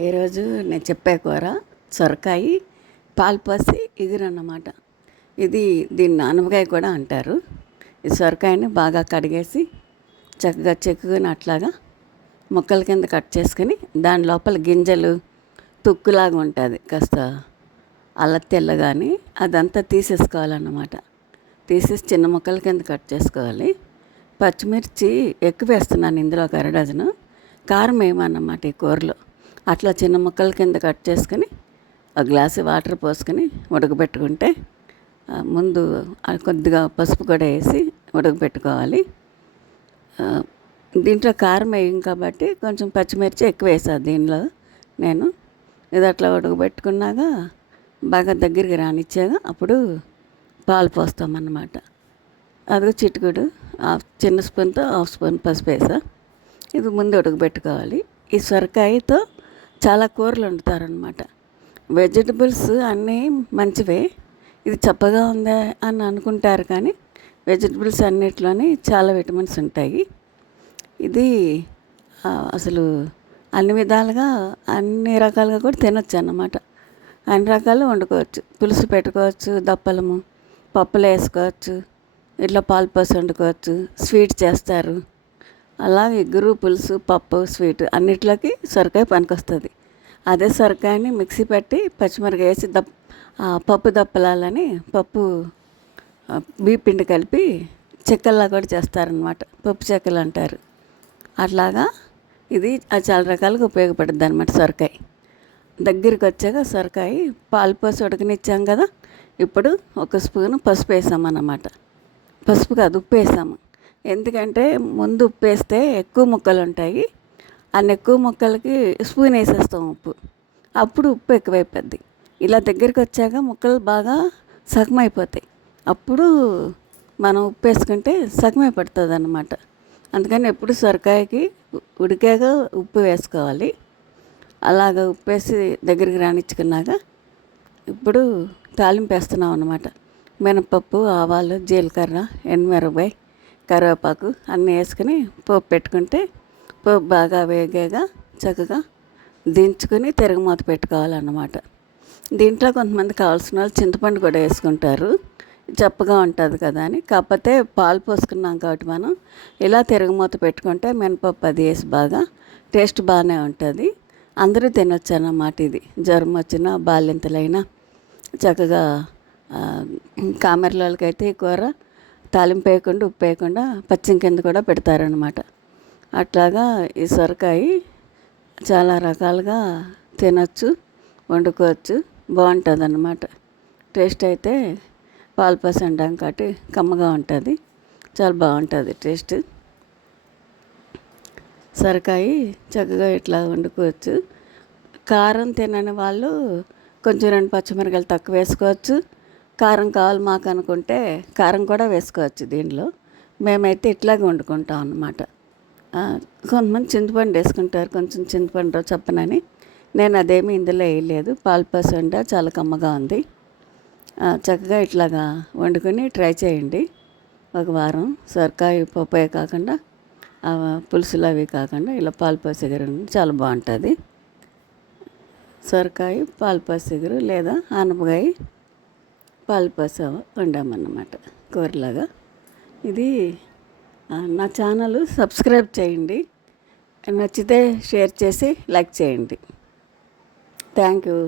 ఈరోజు నేను చెప్పే కూర సొరకాయ పాలు పోసి ఇగురు అన్నమాట ఇది దీన్ని నానబకాయ కూడా అంటారు. ఈ సొరకాయని బాగా కడిగేసి చక్కగా చెక్కుని అట్లాగా ముక్కల కింద కట్ చేసుకుని దాని లోపల గింజలు తుక్కులాగా ఉంటుంది. కాస్త అల్ల కానీ అదంతా తీసేసుకోవాలన్నమాట. తీసేసి చిన్న ముక్కల కింద కట్ చేసుకోవాలి. పచ్చిమిర్చి ఎక్కువ వేస్తున్నాను ఇందులో ఒక అర డజను. కారం వేయమన్నమాట ఈ కూరలో. అట్లా చిన్న ముక్కల కింద కట్ చేసుకుని ఒక గ్లాసు వాటర్ పోసుకొని ఉడకబెట్టుకుంటే ముందు కొద్దిగా పసుపు కూడా వేసి ఉడకబెట్టుకోవాలి. దీంట్లో కారం వేయం కాబట్టి కొంచెం పచ్చిమిర్చి ఎక్కువ వేసాను దీనిలో నేను. ఇది అట్లా ఉడకబెట్టుకున్నాక బాగా దగ్గరికి రానిచ్చాక అప్పుడు పాలు పోస్తామన్నమాట. అదిగో చిటికుడు హాఫ్ చిన్న స్పూన్తో హాఫ్ స్పూన్ పసుపు వేసా. ఇది ముందు ఉడకబెట్టుకోవాలి. ఈ సొరకాయతో చాలా కూరలు వండుతారనమాట వెజిటబుల్స్ అన్నీ మంచివే. ఇది చప్పగా ఉందా అని అనుకుంటారు కానీ వెజిటబుల్స్ అన్నిట్లోని చాలా విటమిన్స్ ఉంటాయి. ఇది అసలు అన్ని విధాలుగా అన్ని రకాలుగా కూడా తినొచ్చు అన్నమాట అన్ని రకాలు వండుకోవచ్చు. పులుసు పెట్టుకోవచ్చు దప్పలము పప్పులు వేసుకోవచ్చు ఇట్లా పాలు పోసి వండుకోవచ్చు స్వీట్ చేస్తారు. అలాగే ఎగురు పులుసు పప్పు స్వీట్ అన్నిట్లోకి సొరకాయ పనికొస్తుంది. అదే సొరకాయని మిక్సీ పెట్టి పచ్చిమిరకాయ వేసి దప్ ఆ, పప్పు దప్పలాలని పప్పు బీపిండి కలిపి చెక్కల్లా కూడా చేస్తారనమాట పప్పు చెక్కలు అంటారు. అట్లాగా ఇది అది చాలా రకాలుగా ఉపయోగపడుద్ది అనమాట సొరకాయ. దగ్గరికి వచ్చాక సొరకాయ పాలు పోసి ఉడకనిచ్చాం కదా ఇప్పుడు ఒక స్పూను పసుపు వేసామన్నమాట. పసుపు కాదు ఉప్పు వేసాము ఎందుకంటే ముందు ఉప్పు వేస్తే ఎక్కువ ముక్కలు ఉంటాయి అన్న ఎక్కువ ముక్కలకి స్పూన్ వేసేస్తాం ఉప్పు. అప్పుడు ఉప్పు ఎక్కువైపోద్ది. ఇలా దగ్గరికి వచ్చాక ముక్కలు బాగా సగం అయిపోతాయి అప్పుడు మనం ఉప్పు వేసుకుంటే సగమే పడుతుంది అన్నమాట అందుకని ఎప్పుడు సొరకాయకి ఉడికాక ఉప్పు వేసుకోవాలి. అలాగ ఉప్పు వేసి దగ్గరికి రానిచ్చుకున్నాక ఇప్పుడు తాలింపు వేస్తున్నాం అనమాట మినపప్పు ఆవాలు జీలకర్ర ఎండుమిరపకాయ కరివేపాకు అన్నీ వేసుకుని పోపు పెట్టుకుంటే పోపు బాగా వేగాక చక్కగా దించుకొని తిరగమూత పెట్టుకోవాలన్నమాట. దీంట్లో కొంతమంది కావాల్సిన వాళ్ళు చింతపండు కూడా వేసుకుంటారు. చప్పగా ఉంటుంది కదా అని. కాకపోతే పాలు పోసుకున్నాం కాబట్టి మనం ఇలా తిరగమూత పెట్టుకుంటే మినపప్పు అది వేసి బాగా టేస్ట్ బాగానే ఉంటుంది. అందరూ తినొచ్చు అన్నమాట ఇది. జ్వరం వచ్చినా బాలింతలైనా చక్కగా ఆ, ఈ కూర తాలింపు వేయకుండా ఉప్పు వేయకుండా పచ్చిం కింద కూడా పెడతారనమాట అట్లాగా ఈ సొరకాయ చాలా రకాలుగా తినచ్చు వండుకోవచ్చు. బాగుంటుంది అన్నమాట టేస్ట్ అయితే పాలు అంటాం కాబట్టి కమ్మగా ఉంటుంది. చాలా బాగుంటుంది టేస్ట్. సొరకాయ చక్కగా ఇట్లా వండుకోవచ్చు. కారం తినని వాళ్ళు కొంచెం రెండు పచ్చిమిరకాయలు తక్కువ వేసుకోవచ్చు. కారం కావాలి మాకు అనుకుంటే కారం కూడా వేసుకోవచ్చు దీనిలో. మేమైతే ఇట్లాగే వండుకుంటాం అన్నమాట. కొంతమంది చింతపండు వేసుకుంటారు కొంచెం చింతపండు చెప్పనని. నేను అదేమి ఇందులో వేయలేదు. పాలు వండ చాలా కమ్మగా ఉంది. చక్కగా ఇట్లాగా వండుకొని ట్రై చేయండి. ఒక వారం సొరకాయ పప్పు కాకుండా పులుసులు అవి కాకుండా ఇలా పాలు పోసేగరు చాలా బాగుంటుంది. సొరకాయ పాలు పోసేగరు లేదా ఆనపకాయ పాలు వండామన్నమాట కూరలాగా. ఇది నా ఛానల్ సబ్స్క్రైబ్ చేయండి. నచ్చితే షేర్ చేసి లైక్ చేయండి. Thank you.